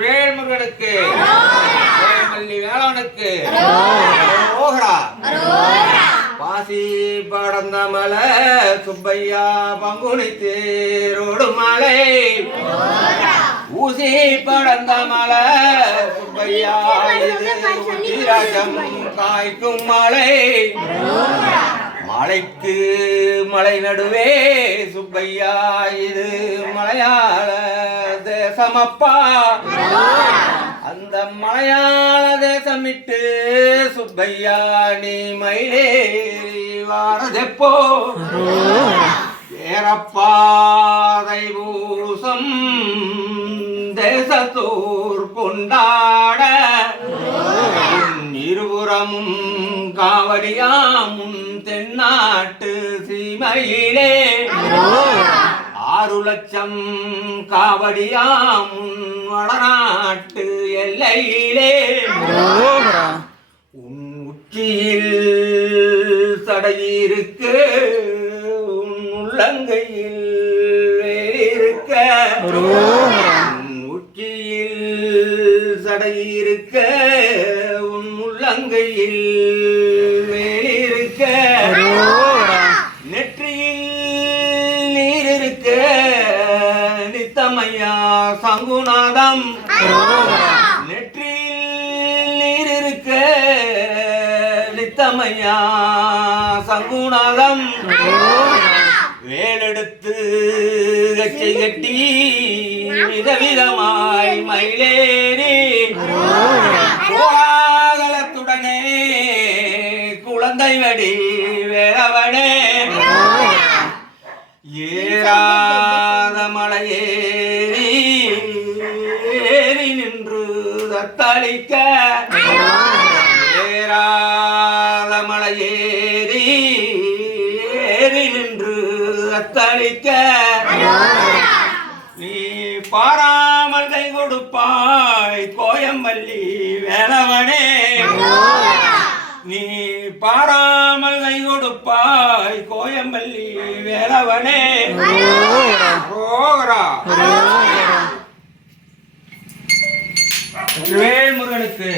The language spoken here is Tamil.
வேல்முருகனுக்கு மல்லி வேளானுக்கு பாசி படந்த மலை சுப்பையா பங்குனி தேரோடு மலை ஊசி படந்த மலை சுப்பையா உத்திராஜம் காய்க்கும் மலை மலைக்கு மலை நடுவே சுப்பையா இது மலையாள தேசமப்பா அந்த மலையாள தேசமிட்டு சுப்பையா நீ மயிலேறி வாரதெப்போ ஏறப்பாதை பூசம் தேசத்தோர் கொண்டாட இருபுறமும் காவடியாமுன் தென்னாட்டு சீமையிலே 6 லட்சம் காவடியாமுன் வடநாட்டு எல்லையிலே உன் உச்சியில் சடையிருக்கு உன் உள்ளங்கையில் வேலிருக்க உன் உச்சியில் சடையிருக்க உன் உள்ளங்கையில் வேலிருக்க நெற்றியில் நீர் இருக்க நித்தமையா சங்குநாதம் நெற்றியில் நீர் இருக்க நித்தமையா சங்குநாதம் வேலெடுத்து கச்சை கட்டி விதவிதமாய் மயிலேறி கோலாகலத்துடனே குழந்தை வடி வேளவனே ஏறாத மலையேறி ஏறி நின்று தத்தளிக்க ஏறாத மலையேறி ஏறி நின்று தத்தளிக்க நீ பாராமல் கை கொடுப்பாய் கோயம்பள்ளி வேளவனே நீ பாராமல் கை கொடுப்பாய் கோயம்பள்ளி வேளவனே வேல்முருகனுக்கு